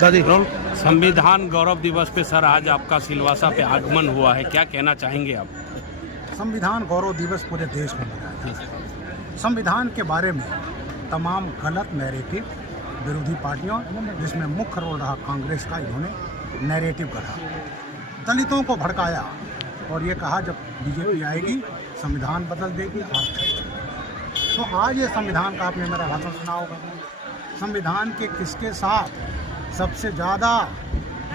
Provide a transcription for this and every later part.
दादी संविधान गौरव दिवस पे सर आज आपका सिलवासा पे आगमन हुआ है, क्या कहना चाहेंगे आप? संविधान गौरव दिवस पूरे देश में मनाया जाता है। संविधान के बारे में तमाम गलत नैरेटिव विरोधी पार्टियों, जिसमें मुख्य रोल रहा कांग्रेस का, इन्होंने नैरेटिव गढ़ा, दलितों को भड़काया और ये कहा जब बीजेपी आएगी संविधान बदल देगी। तो आज ये संविधान का आपने मेरा भाषण सुना होगा। संविधान के किसके साथ सबसे ज़्यादा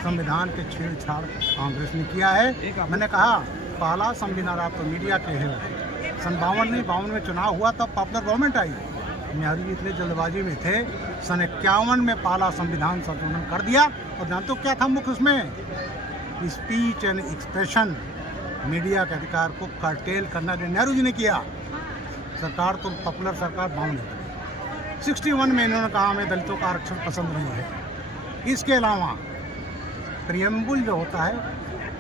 संविधान के छेड़छाड़ कांग्रेस ने किया है? मैंने कहा पहला संविधान, आप तो मीडिया के हैं, सन 52 में चुनाव हुआ तब पॉपुलर गवर्नमेंट आई। नेहरू जी इतने जल्दबाजी में थे, सन 51 में पहला संविधान संशोधन कर दिया। और जानते हो क्या था मुख्य उसमें? स्पीच एंड एक्सप्रेशन, मीडिया के अधिकार को कर्टेल करना जो नेहरू जी ने किया। सरकार तो पॉपुलर सरकार 52 में बनी। 61 में इन्होंने कहा हमें दलितों का आरक्षण पसंद नहीं है। इसके अलावा प्रियम्बुल जो होता है,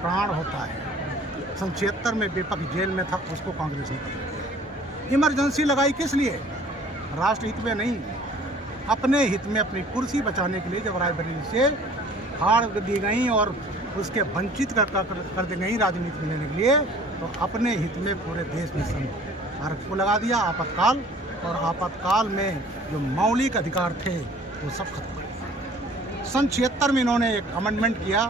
प्राण होता है, सन 76 में विपक्ष जेल में था, उसको कांग्रेस ने बदल दिया। इमरजेंसी लगाई किस लिए? राष्ट्र हित में नहीं, अपने हित में, अपनी कुर्सी बचाने के लिए। जब रायबरेली से हार दी गई और उसके वंचित कर दी गई राजनीति लेने के लिए, तो अपने हित में पूरे देश में आरक्षण को लगा दिया, आपातकाल। और आपातकाल में जो मौलिक अधिकार थे वो सब खत्म कर दिया। सन 76 में इन्होंने एक अमेंडमेंट किया,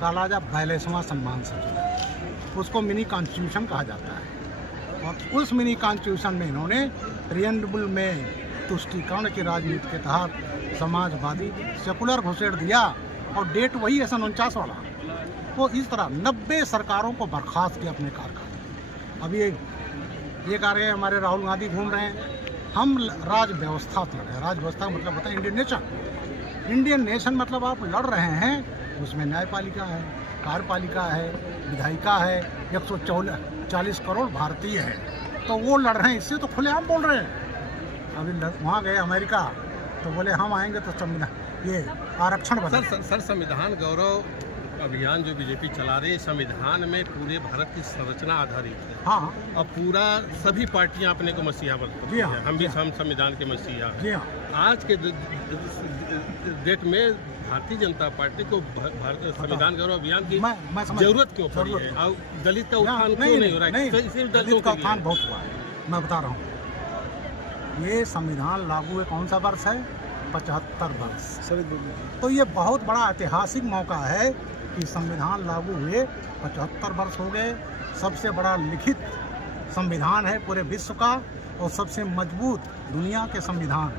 कालाजा 42वां सम्मान संशोधन, उसको मिनी कॉन्स्टिट्यूशन कहा जाता है। और उस मिनी कॉन्स्टिट्यूशन में इन्होंने प्रियम्बुल में तुष्टीकरण की राजनीति के तहत समाजवादी सेकुलर घुसेड़ दिया। और डेट वही है सन 49 वाला। तो इस तरह 90 सरकारों को बर्खास्त किया अपने कार्यकाल। अभी ये कह रहे हैं हमारे राहुल गांधी घूम रहे हैं, हम राज व्यवस्था से लड़ रहे हैं। राज व्यवस्था मतलब होता है इंडियन नेशन। इंडियन नेशन मतलब आप लड़ रहे हैं, उसमें न्यायपालिका है, कार्यपालिका है, विधायिका है, 140 करोड़ भारतीय है, तो वो लड़ रहे हैं। इससे तो खुलेआम बोल रहे हैं। अभी वहाँ गए अमेरिका तो बोले हम आएंगे तो संविधान ये आरक्षण बदल। सर संविधान गौरव अभियान जो बीजेपी चला रही है, संविधान में पूरे भारत की संरचना आधारित है। हाँ, और पूरा सभी पार्टियां अपने को मसीहा बोलती हैं। हम भी संविधान के मसीहा हैं। जी हाँ। आज के डेट में भारतीय जनता पार्टी को संविधान गौरव अभियान की जरूरत क्यों पड़ी है? और दलित का उत्थान क्यों नहीं हो रहा है? सिर्फ दलित का उत्थान बहुत हुआ है, मैं बता रहा हूँ। ये संविधान लागू है कौन सा वर्ष है? 75 वर्ष। तो ये बहुत बड़ा ऐतिहासिक मौका है कि संविधान लागू हुए 75 वर्ष हो गए। सबसे बड़ा लिखित संविधान है पूरे विश्व का और सबसे मजबूत दुनिया के संविधान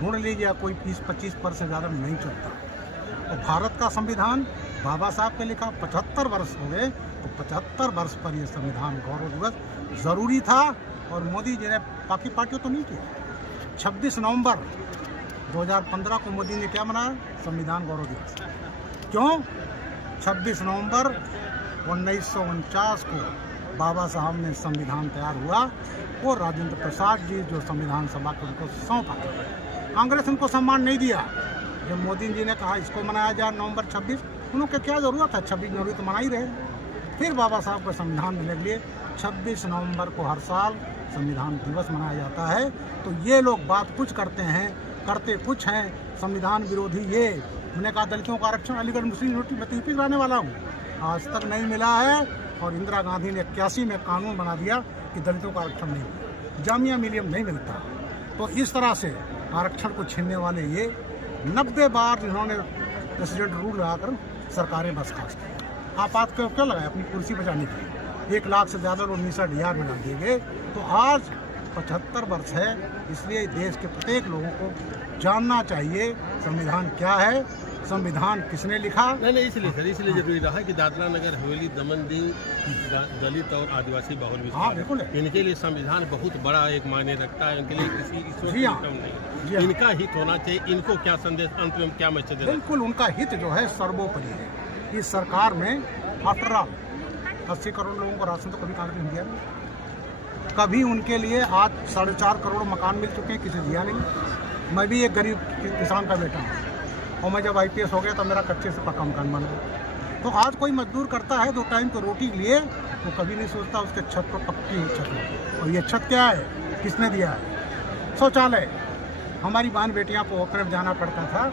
ढूंढ लीजिए, कोई 20-25 वर्ष से ज़्यादा नहीं चलता। तो भारत का संविधान बाबा साहब के लिखा 75 वर्ष हो गए, तो 75 वर्ष पर यह संविधान गौरव दिवस ज़रूरी था। और मोदी जी ने, बाकी पार्टियों तो नहीं किया। 26 नवंबर 2015 को मोदी ने क्या मनाया? संविधान गौरव दिवस। क्यों? 26 नवंबर 1949 को बाबा साहब ने संविधान तैयार हुआ। वो राजेंद्र प्रसाद जी जो संविधान सभा को उनको सौंपा, कांग्रेस उनको सम्मान नहीं दिया। जब मोदी जी ने कहा इसको मनाया जाए नवंबर 26, उनको क्या ज़रूरत है? 26 जनवरी तो मना ही रहे। फिर बाबा साहब को संविधान देने के लिए 26 नवंबर को हर साल संविधान दिवस मनाया जाता है। तो ये लोग बात कुछ करते हैं, करते कुछ हैं। संविधान विरोधी ये, मैंने कहा दलितों का आरक्षण अलीगढ़ मुस्लिम यूनिवर्सिटी में यूपी लाने वाला हूँ, आज तक नहीं मिला है। और इंदिरा गांधी ने 81 में कानून बना दिया कि दलितों का आरक्षण नहीं, जामिया मिलियम नहीं मिलता। तो इस तरह से आरक्षण को छीनने वाले ये 90 बार इन्होंने प्रेसिडेंट रूल लगाकर सरकारें बर्खास्त की। आप बात क्यों लगाए? अपनी कुर्सी बचाने के लिए। 1 लाख से ज़्यादा लोग मीसा डीआर में डाल दिए गए। तो आज 75 वर्ष है, इसलिए देश के प्रत्येक लोगों को जानना चाहिए संविधान क्या है, संविधान किसने लिखा। नहीं, इसलिए सर, इसलिए जरूरी रहा कि दादरा नगर हवेली दमन दीव दलित और आदिवासी बहुल विस्तार, बिल्कुल, इनके लिए संविधान बहुत बड़ा एक मायने रखता है। इनके लिए किसी ईश्वर से कम नहीं, इनका हित होना चाहिए। इनको क्या संदेश, अंत में क्या मैसेज देना? बिल्कुल, उनका हित जो है सर्वोपरि है। इस सरकार में आफ्टर ऑल 80 करोड़ लोगों को राशन तो कभी कांग्रेस ने दिया नहीं। कभी उनके लिए आज 4.5 करोड़ मकान मिल चुके हैं, किसी दिया नहीं। मैं भी एक गरीब किसान का बेटा हूँ और मैं जब IPS हो गया तो मेरा कच्चे से पक्का मकान बन गया। तो आज कोई मजदूर करता है 2 टाइम की रोटी के लिए, वो कभी नहीं सोचता उसके छत पर पक्की छत है। और ये छत क्या है, किसने दिया है? शौचालय। हमारी बहन बेटियां को ओपन जाना पड़ता था,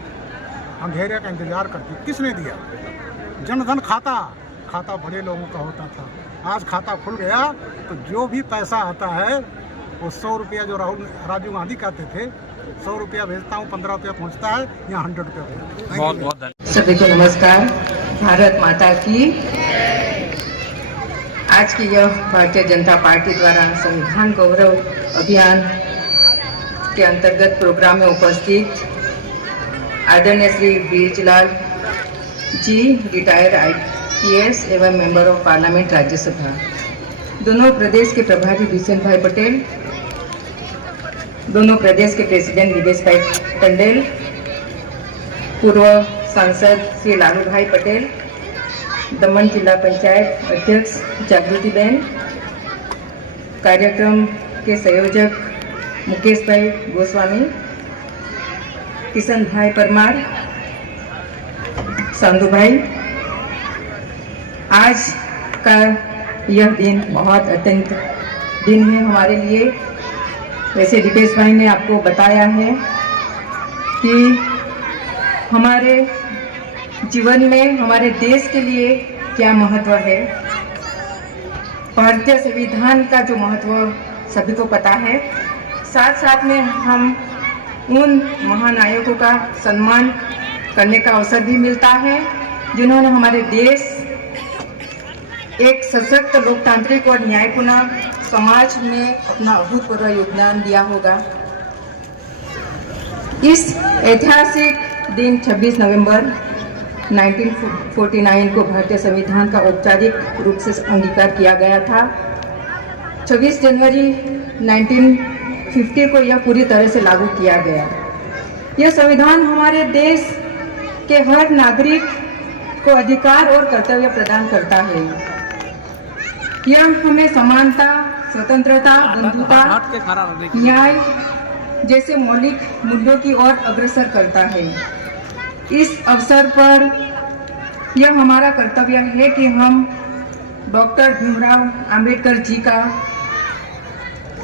अंधेरे का इंतजार करती, किसने दिया? जनधन खाता बड़े लोगों का होता था। आज खाता खुल गया तो जो भी पैसा आता है वो 100 रुपया, जो राजीव गांधी कहते थे 100 रुपया भेजता हूँ 15 रुपया पहुँचता है, यहाँ 100 रुपया। बहुत बहुत धन्यवाद। सभी को नमस्कार। भारत माता की। आज की यह भारतीय जनता पार्टी द्वारा संविधान गौरव अभियान के अंतर्गत प्रोग्राम में उपस्थित आदरणीय श्री बीरजलाल जी, रिटायर्ड IPS एवं मेंबर ऑफ पार्लियामेंट राज्यसभा, दोनों प्रदेश के प्रभारी भीषण भाई पटेल, दोनों प्रदेश के प्रेसिडेंट निवेश भाई टंडेल, पूर्व सांसद श्री लालू भाई पटेल, दमन जिला पंचायत अध्यक्ष जागृति बहन, कार्यक्रम के संयोजक मुकेश भाई गोस्वामी, किशन भाई परमार, संधू भाई। आज का यह दिन बहुत अत्यंत दिन है हमारे लिए। वैसे दीपेश भाई ने आपको बताया है कि हमारे जीवन में हमारे देश के लिए क्या महत्व है। भारतीय संविधान का जो महत्व सभी को पता है। साथ साथ में हम उन महानायकों का सम्मान करने का अवसर भी मिलता है जिन्होंने हमारे देश एक सशक्त लोकतांत्रिक और न्यायपूर्ण समाज में अपना अभूतपूर्व योगदान दिया होगा। इस ऐतिहासिक दिन 26 नवंबर 1949 को भारतीय संविधान का औपचारिक रूप से अंगीकार किया गया था। 26 जनवरी 1950 को यह पूरी तरह से लागू किया गया। यह संविधान हमारे देश के हर नागरिक को अधिकार और कर्तव्य प्रदान करता है। यह हमें समानता, स्वतंत्रता, बंधुता, न्याय जैसे मौलिक मूल्यों की ओर अग्रसर करता है। इस अवसर पर यह हमारा कर्तव्य है कि हम डॉक्टर भीमराव अंबेडकर जी का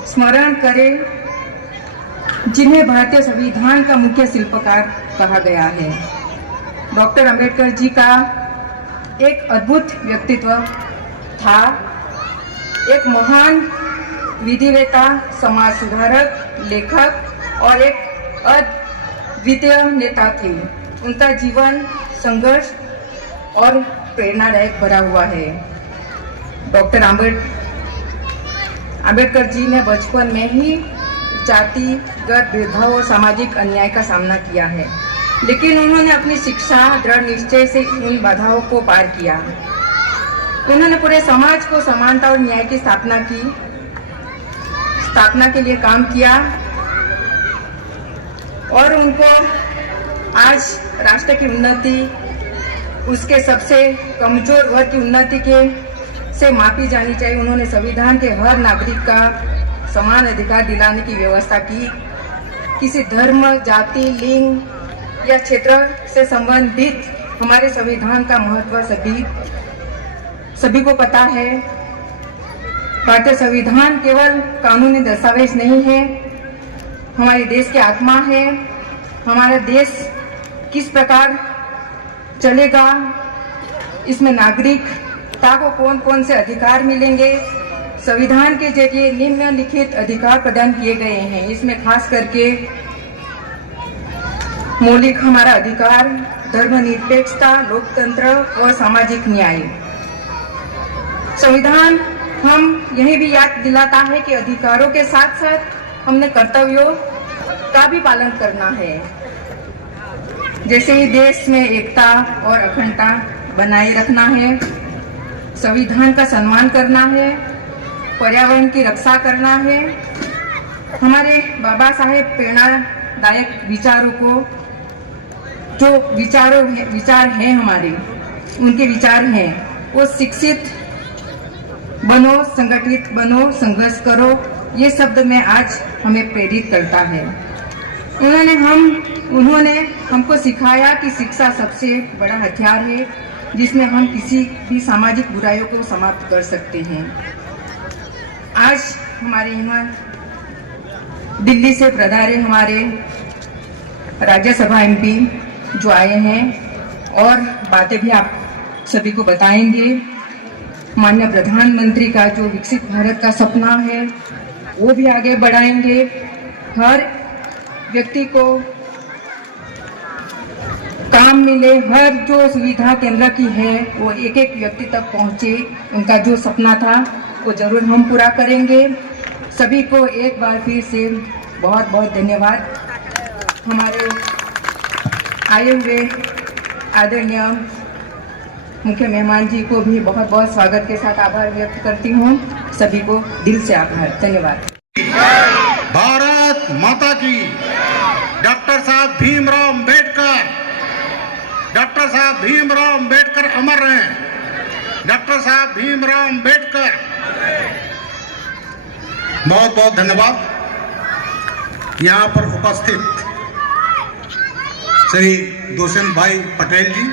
स्मरण करें, जिन्हें भारतीय संविधान का मुख्य शिल्पकार कहा गया है। डॉक्टर अंबेडकर जी का एक अद्भुत व्यक्तित्व था। एक महान विधिवेता, समाज सुधारक, लेखक और एक अद्वितीय नेता थे। उनका जीवन संघर्ष और प्रेरणादायक भरा हुआ है। डॉक्टर अंबेडकर जी ने बचपन में ही जातिगत भेदभाव और सामाजिक अन्याय का सामना किया है, लेकिन उन्होंने अपनी शिक्षा, दृढ़ निश्चय से उन बाधाओं को पार किया। उन्होंने पूरे समाज को समानता और न्याय की स्थापना के लिए काम किया और उनको आज राष्ट्र की उन्नति, उसके सबसे कमजोर वर्ग की उन्नति से मापी जानी चाहिए। उन्होंने संविधान के हर नागरिक का समान अधिकार दिलाने की व्यवस्था की। किसी धर्म, जाति, लिंग या क्षेत्र से संबंधित हमारे संविधान का महत्व सभी को पता है। भारतीय संविधान केवल कानूनी दस्तावेज नहीं है, हमारे देश की आत्मा है। हमारा देश किस प्रकार चलेगा, इसमें नागरिकता को कौन कौन से अधिकार मिलेंगे, संविधान के जरिए निम्नलिखित अधिकार प्रदान किए गए हैं। इसमें खास करके मौलिक हमारा अधिकार, धर्मनिरपेक्षता, लोकतंत्र और सामाजिक न्याय। संविधान हम यही भी याद दिलाता है कि अधिकारों के साथ साथ हमने कर्तव्यों का भी पालन करना है। जैसे ही देश में एकता और अखंडता बनाए रखना है, संविधान का सम्मान करना है, पर्यावरण की रक्षा करना है, हमारे बाबा साहेब प्रेरणादायक विचारों को, जो विचार हैं हमारे, उनके विचार हैं, वो शिक्षित बनो, संगठित बनो, संघर्ष करो, ये शब्द में आज हमें प्रेरित करता है। उन्होंने हमको सिखाया कि शिक्षा सबसे बड़ा हथियार है जिसमें हम किसी भी सामाजिक बुराइयों को समाप्त कर सकते हैं। आज हमारे यहाँ दिल्ली से पधारे हमारे राज्यसभा MP जो आए हैं और बातें भी आप सभी को बताएंगे। माननीय प्रधानमंत्री का जो विकसित भारत का सपना है वो भी आगे बढ़ाएंगे। हर व्यक्ति को काम मिले, हर जो सुविधा केंद्र की है वो एक एक व्यक्ति तक पहुंचे। उनका जो सपना था वो जरूर हम पूरा करेंगे। सभी को एक बार फिर से बहुत बहुत धन्यवाद। हमारे आए हुए आदरणीय मुख्य मेहमान जी को भी बहुत बहुत स्वागत के साथ आभार व्यक्त करती हूँ। सभी को दिल से आभार, धन्यवाद। भारत माता की। डॉक्टर साहब भीमराव अंबेडकर, डॉक्टर साहब भीमराव अंबेडकर अमर हैं। डॉक्टर साहब भीमराव अंबेडकर। बहुत बहुत धन्यवाद। यहाँ पर उपस्थित श्री दुष्यंत भाई पटेल जी,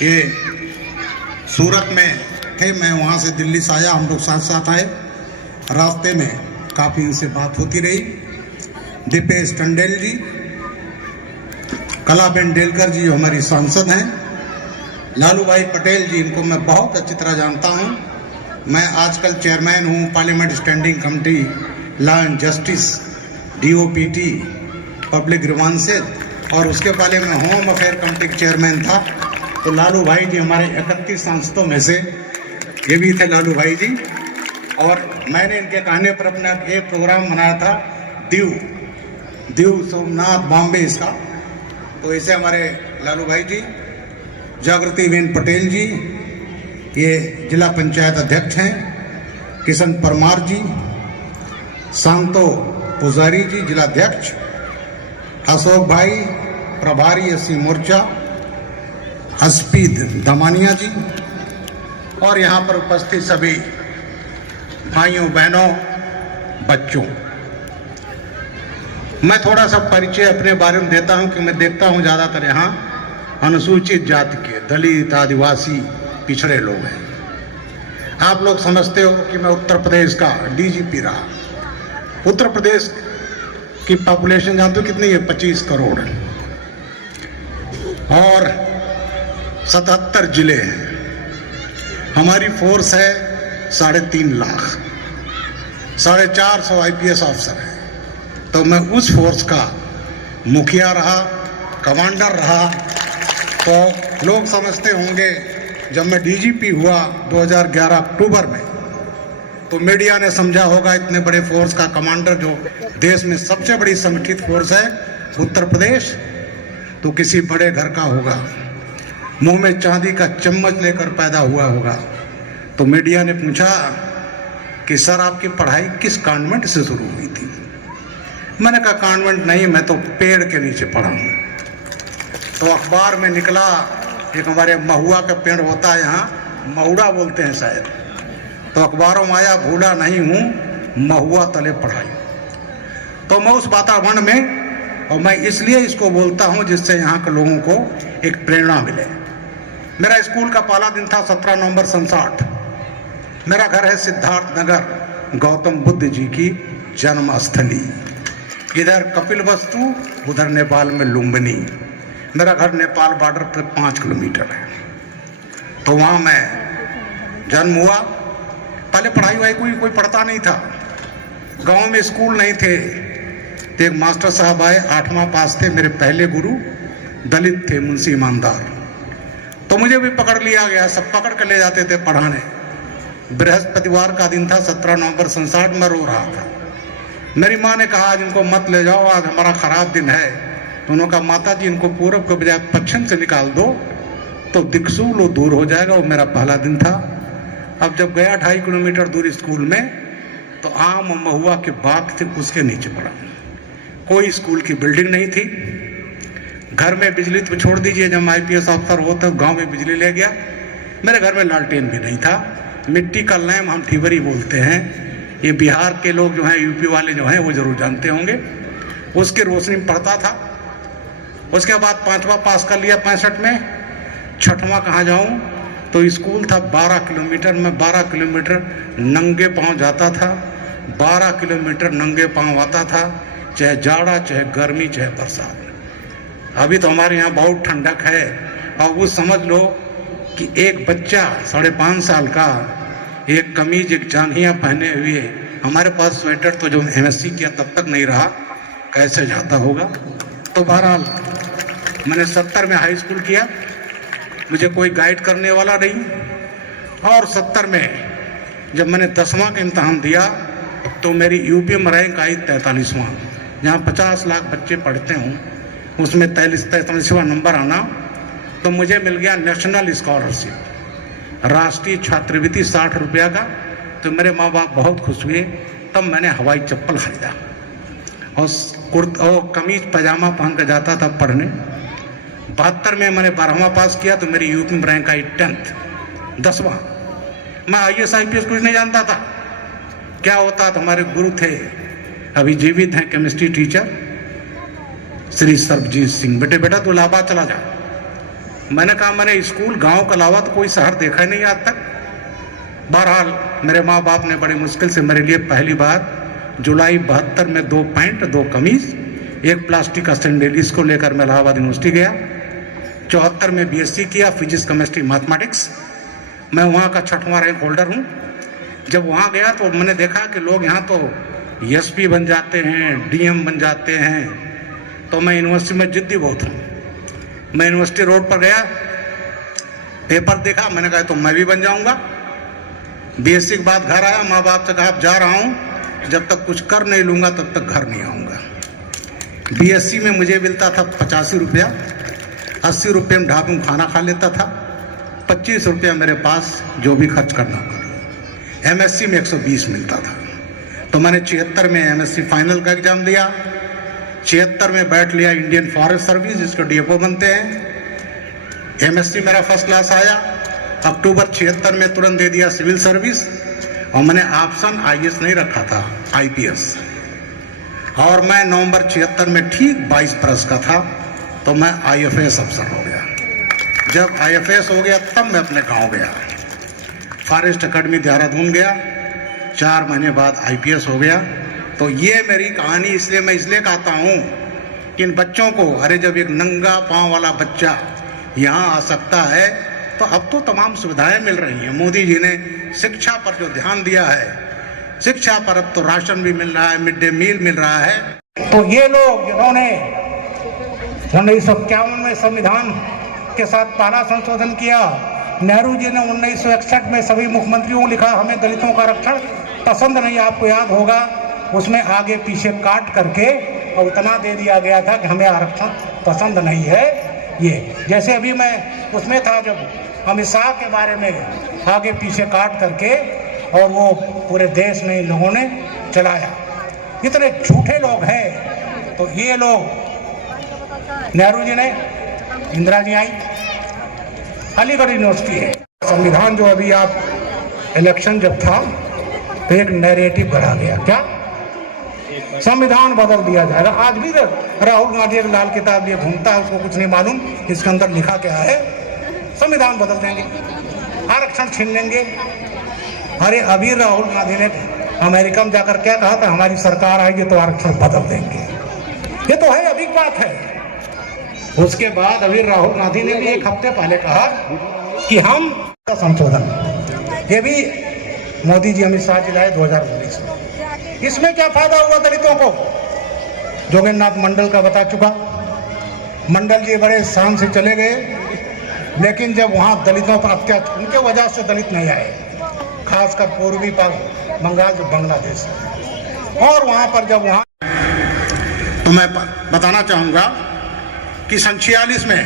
ये सूरत में थे, मैं वहाँ से दिल्ली से आया, हम लोग साथ साथ आए। रास्ते में काफ़ी इनसे बात होती रही। दीपेश टंडेल जी, कलाबेन डेलकर जी जो हमारी सांसद हैं, लालू भाई पटेल जी, इनको मैं बहुत अच्छी तरह जानता हूँ। मैं आजकल चेयरमैन हूँ parliament standing committee law and justice, DOPT, public grievances, और उसके पहले मैं होम अफेयर कमेटी के चेयरमैन था। तो लालू भाई जी हमारे 31 सांसदों में से ये भी थे लालू भाई जी। और मैंने इनके कहने पर अपना एक प्रोग्राम बनाया था, दीव सोमनाथ बॉम्बे इसका। तो इसे हमारे लालू भाई जी, जागृति बेन पटेल जी, ये जिला पंचायत अध्यक्ष हैं, किशन परमार जी, शांतो पुजारी जी जिलाध्यक्ष, अशोक भाई प्रभारी SC मोर्चा, अस्पीद दमानिया जी, और यहाँ पर उपस्थित सभी भाइयों बहनों बच्चों। मैं थोड़ा सा परिचय अपने बारे में देता हूँ कि मैं देखता हूँ ज़्यादातर यहाँ अनुसूचित जाति के, दलित, आदिवासी, पिछड़े लोग हैं। आप लोग समझते हो कि मैं उत्तर प्रदेश का DGP रहा। उत्तर प्रदेश की पॉपुलेशन जानते हो कितनी है? 25 करोड़, और 77 जिले हैं। हमारी फोर्स है 3.5 लाख, 450 IPS ऑफिसर है। तो मैं उस फोर्स का मुखिया रहा, कमांडर रहा। तो लोग समझते होंगे जब मैं DGP हुआ 2011 अक्टूबर में, तो मीडिया ने समझा होगा इतने बड़े फोर्स का कमांडर, जो देश में सबसे बड़ी संगठित फोर्स है उत्तर प्रदेश, तो किसी बड़े घर का होगा, मुंह में चांदी का चम्मच लेकर पैदा हुआ होगा। तो मीडिया ने पूछा कि सर आपकी पढ़ाई किस कॉन्वेंट से शुरू हुई थी? मैंने कहा कॉन्वेंट नहीं, मैं तो पेड़ के नीचे पढ़ा हूँ। तो अखबार में निकला, एक हमारे महुआ का पेड़ होता है यहाँ, महुड़ा बोलते हैं शायद, तो अखबारों में आया भूला नहीं हूँ महुआ तले पढ़ाई। तो मैं उस वातावरण में, और मैं इसलिए इसको बोलता हूँ जिससे यहाँ के लोगों को एक प्रेरणा मिले। मेरा स्कूल का पहला दिन था 17 नवंबर 1960। मेरा घर है सिद्धार्थ नगर, गौतम बुद्ध जी की जन्मस्थली। इधर कपिल वस्तु, उधर नेपाल में लुम्बिनी। मेरा घर नेपाल बॉर्डर पर 5 किलोमीटर है। तो वहाँ मैं जन्म हुआ। पहले पढ़ाई वाई कोई पढ़ता नहीं था, गांव में स्कूल नहीं थे। तो एक मास्टर साहब आए, 8वां पास थे, मेरे पहले गुरु, दलित थे, मुंशी ईमानदार। तो मुझे भी पकड़ लिया गया, सब पकड़ कर ले जाते थे पढ़ाने। बृहस्पतिवार का दिन था, 17 नवंबर 1960। मैं रो रहा था। मेरी माँ ने कहा आज इनको मत ले जाओ, आज हमारा खराब दिन है। तो उन्होंने कहा माता जी इनको पूरब के बजाय पश्चिम से निकाल दो तो दिक्सूल वो दूर हो जाएगा। वो मेरा पहला दिन था। अब जब गया 2.5 किलोमीटर दूर स्कूल में, तो आम और महुआ के बाग थे, उसके नीचे पड़ा। कोई स्कूल की बिल्डिंग नहीं थी। घर में बिजली तो छोड़ दीजिए, जब IPS ऑफिसर हो तो गांव में बिजली ले गया। मेरे घर में लालटेन भी नहीं था, मिट्टी का लैम्प, हम ठीवरी बोलते हैं। ये बिहार के लोग जो हैं, यूपी वाले जो हैं, वो जरूर जानते होंगे। उसकी रोशनी में पढ़ता था। उसके बाद 5वां पास कर लिया 65 में। 6वां कहाँ जाऊँ? तो स्कूल था 12 किलोमीटर। मैं 12 किलोमीटर नंगे पाँव जाता था, 12 किलोमीटर नंगे पाँव आता था, चाहे जाड़ा, चाहे गर्मी, चाहे बरसात। अभी तो हमारे यहाँ बहुत ठंडक है, और वो समझ लो कि एक बच्चा 5.5 साल का एक कमीज एक जांघिया पहने हुए, हमारे पास स्वेटर तो जो एमएससी किया तब तक नहीं रहा, कैसे जाता होगा। तो बहरहाल मैंने 70 में हाई स्कूल किया, मुझे कोई गाइड करने वाला नहीं, और 70 में जब मैंने 10वां का इम्तहान दिया तो मेरी यूपी में रैंक आई 43वां। जहाँ 50 लाख बच्चे पढ़ते हों उसमें 43वां नंबर आना, तो मुझे मिल गया नेशनल स्कॉलरशिप, राष्ट्रीय छात्रवृत्ति 60 रुपया का। तो मेरे माँ बाप बहुत खुश हुए। तब मैंने हवाई चप्पल खरीदा और कमीज पजामा पहन कर जाता था पढ़ने। 72 में मैंने 12वां पास किया तो मेरी यूपी में रैंक आई 10th, 10वां। मैं IAS IPS कुछ नहीं जानता था क्या होता। तो हमारे गुरु थे, अभी जीवित हैं, केमिस्ट्री टीचर श्री सर्वजीत सिंह। बेटा तो इलाहाबाद चला जा। मैंने कहा मैंने स्कूल गांव के अलावा तो कोई शहर देखा नहीं आज तक। बहरहाल मेरे माँ बाप ने बड़ी मुश्किल से मेरे लिए पहली बार जुलाई 72 में 2 पैंट 2 कमीज 1 प्लास्टिक का सैंडल को लेकर मैं इलाहाबाद यूनिवर्सिटी गया। 74 में BSc किया, फिजिक्स केमिस्ट्री मैथमेटिक्स। मैं वहाँ का 6वां रैंक होल्डर हूँ। जब वहाँ गया तो मैंने देखा कि लोग यहाँ तो SP बन जाते हैं, DM बन जाते हैं। तो मैं यूनिवर्सिटी में जिद्दी बहुत हूँ। मैं यूनिवर्सिटी रोड पर गया, पेपर देखा, मैंने कहा तो मैं भी बन जाऊँगा। BSc के बाद घर आया, माँ बाप से कहा अब जा रहा हूँ, जब तक कुछ कर नहीं लूँगा तब तक घर नहीं आऊँगा। BSc में मुझे मिलता था 85 रुपया, 80 रुपये में ढाबे में खाना खा लेता था, 25 रुपया मेरे पास जो भी खर्च करना पड़ा। MSc में 120 मिलता था। तो मैंने 76 में MSc फाइनल का एग्जाम दिया। 76 में बैठ लिया इंडियन फॉरेस्ट सर्विस, जिसको DFO बनते हैं। MSc मेरा फर्स्ट क्लास आया। अक्टूबर 76 में तुरंत दे दिया सिविल सर्विस, और मैंने ऑप्शन IAS नहीं रखा था, IPS। और मैं नवंबर 76 में ठीक 22 बरस का था तो मैं IFS अफसर हो गया। जब IFS हो गया तब मैं अपने गांव गया, फॉरेस्ट अकेडमी देहरादून गया। 4 महीने बाद IPS हो गया। तो ये मेरी कहानी मैं इसलिए कहता हूँ कि इन बच्चों को, अरे जब एक नंगा पाँव वाला बच्चा यहाँ आ सकता है तो अब तो तमाम सुविधाएं मिल रही हैं। मोदी जी ने शिक्षा पर जो ध्यान दिया है, शिक्षा पर अब तो राशन भी मिल रहा है, मिड डे मील मिल रहा है। तो ये लोग जिन्होंने 1951 में संविधान के साथ पहला संशोधन किया, नेहरू जी ने 1961 में सभी मुख्यमंत्रियों को लिखा हमें दलितों का आरक्षण पसंद नहीं, आपको याद होगा, उसमें आगे पीछे काट करके और उतना दे दिया गया था कि हमें आरक्षण पसंद नहीं है। ये जैसे अभी मैं उसमें था जब अमित शाह के बारे में आगे पीछे काट करके, और वो पूरे देश में इन लोगों ने चलाया। इतने झूठे लोग हैं। तो ये लोग, नेहरू जी ने, इंदिरा जी आई, अलीगढ़ यूनिवर्सिटी है। संविधान जो अभी आप इलेक्शन जब था तो एक नैरेटिव बढ़ा गया, क्या संविधान बदल दिया जाएगा। आज भी राहुल गांधी एक लाल किताब लिए घूमता है, उसको कुछ नहीं मालूम इसके अंदर लिखा क्या है। संविधान बदल देंगे, आरक्षण छीन लेंगे। अरे अभी राहुल गांधी ने अमेरिका में जाकर क्या कहा था, हमारी सरकार आएगी तो आरक्षण बदल देंगे। ये तो है, अभी बात है। उसके बाद अभी राहुल गांधी ने भी 1 हफ्ते पहले कहा कि हम का संशोधन, ये भी मोदी जी, अमित शाह जी लाए 2019 में। इसमें क्या फायदा हुआ दलितों को? जोगेंद्रनाथ मंडल का बता चुका। मंडल जी बड़े शान से चले गए, लेकिन जब वहाँ दलितों पर अत्याचार, उनके वजह से दलित नहीं आए, खासकर पूर्वी बंगाल जो बांग्लादेश है। और वहाँ पर जब वहाँ, तो मैं बताना चाहूँगा कि 1946 में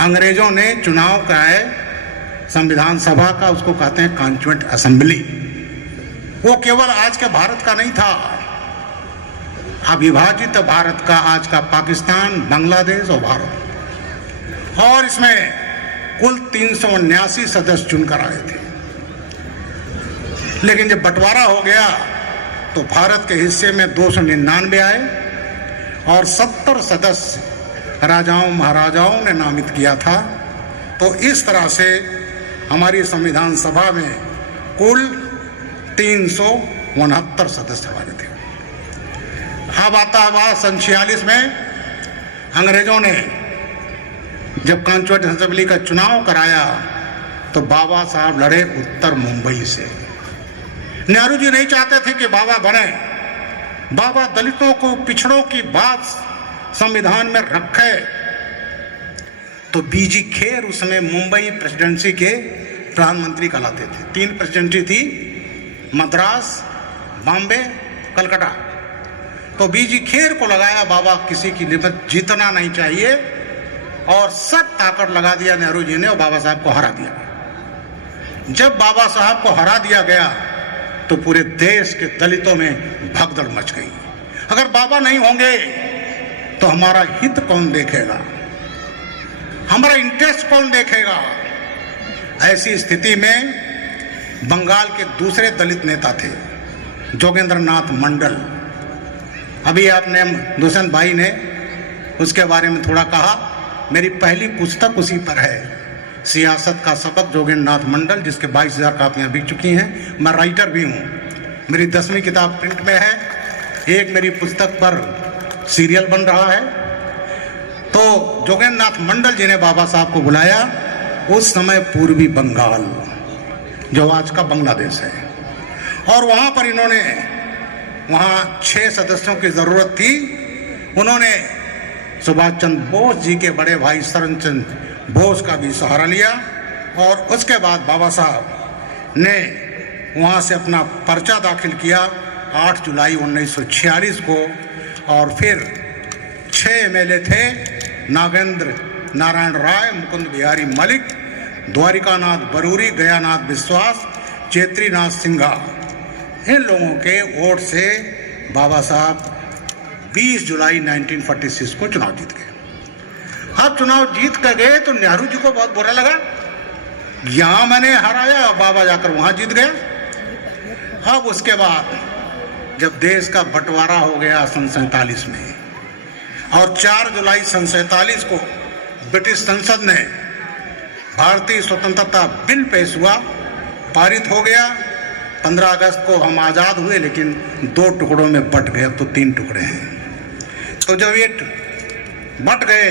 अंग्रेजों ने चुनाव कराए संविधान सभा का, उसको कहते हैं कॉन्स्टिट्यूएंट असेंबली। वो केवल आज के भारत का नहीं था, अविभाजित भारत का, आज का पाकिस्तान, बांग्लादेश और भारत। और इसमें कुल 379 सदस्य चुनकर आए थे। लेकिन जब बंटवारा हो गया तो भारत के हिस्से में 299 आए और 70 सदस्य राजाओं महाराजाओं ने नामित किया था। तो इस तरह से हमारी संविधान सभा में कुल 369 सदस्य हमारे थे। अब आता है बात 1946 में अंग्रेजों ने जब कॉन्स्टिट्यूएंट असेंबली का चुनाव कराया तो बाबा साहब लड़े उत्तर मुंबई से। नेहरू जी नहीं चाहते थे कि बाबा बने। बाबा दलितों को, पिछड़ों की बात संविधान में रखे। तो बीजी खेर उस समय मुंबई प्रेसिडेंसी के प्रधानमंत्री कहलाते थे। 3 प्रेसिडेंसी थी, मद्रास, बॉम्बे, कलकत्ता। तो बीजी खेर को लगाया बाबा किसी की लिमिट जीतना नहीं चाहिए, और सब ताकत लगा दिया नेहरू जी ने और बाबा साहब को हरा दिया। जब बाबा साहब को हरा दिया गया तो पूरे देश के दलितों में भगदड़ मच गई। अगर बाबा नहीं होंगे तो हमारा हित कौन देखेगा, हमारा इंटरेस्ट कौन देखेगा। ऐसी स्थिति में बंगाल के दूसरे दलित नेता थे जोगेंद्र नाथ मंडल। अभी आपने दुष्यंत भाई ने उसके बारे में थोड़ा कहा। मेरी पहली पुस्तक उसी पर है, सियासत का सबक, जोगेंद्र नाथ मंडल, जिसके 22,000 कापियाँ बिक चुकी हैं। मैं राइटर भी हूँ। मेरी 10वीं किताब प्रिंट में है। एक मेरी पुस्तक पर सीरियल बन रहा है। तो जोगेंद्र नाथ मंडल जी ने बाबा साहब को बुलाया। उस समय पूर्वी बंगाल, जो आज का बांग्लादेश है, और वहाँ पर इन्होंने, वहाँ 6 सदस्यों की ज़रूरत थी। उन्होंने सुभाष चंद्र बोस जी के बड़े भाई शरणचंद्र बोस का भी सहारा लिया, और उसके बाद बाबा साहब ने वहाँ से अपना पर्चा दाखिल किया 8 जुलाई 1946 को। और फिर 6 MLA थे, नागेंद्र नारायण राय, मुकुंद बिहारी मलिक, द्वारिकानाथ बरूरी, गयानाथ विश्वास, चेत्रीनाथ सिंघा। इन लोगों के वोट से बाबा साहब 20 जुलाई 1946 को चुनाव जीत गए। अब चुनाव जीत कर गए तो नेहरू जी को बहुत बुरा लगा, यहां मैंने हराया और बाबा जाकर वहां जीत गए। अब उसके बाद जब देश का बंटवारा हो गया सन 47 में, और 4 जुलाई सन 47 को ब्रिटिश संसद ने भारतीय स्वतंत्रता बिल पेश हुआ, पारित हो गया। 15 अगस्त को हम आज़ाद हुए, लेकिन 2 टुकड़ों में बंट गए। अब तो 3 टुकड़े हैं। तो जब ये बंट गए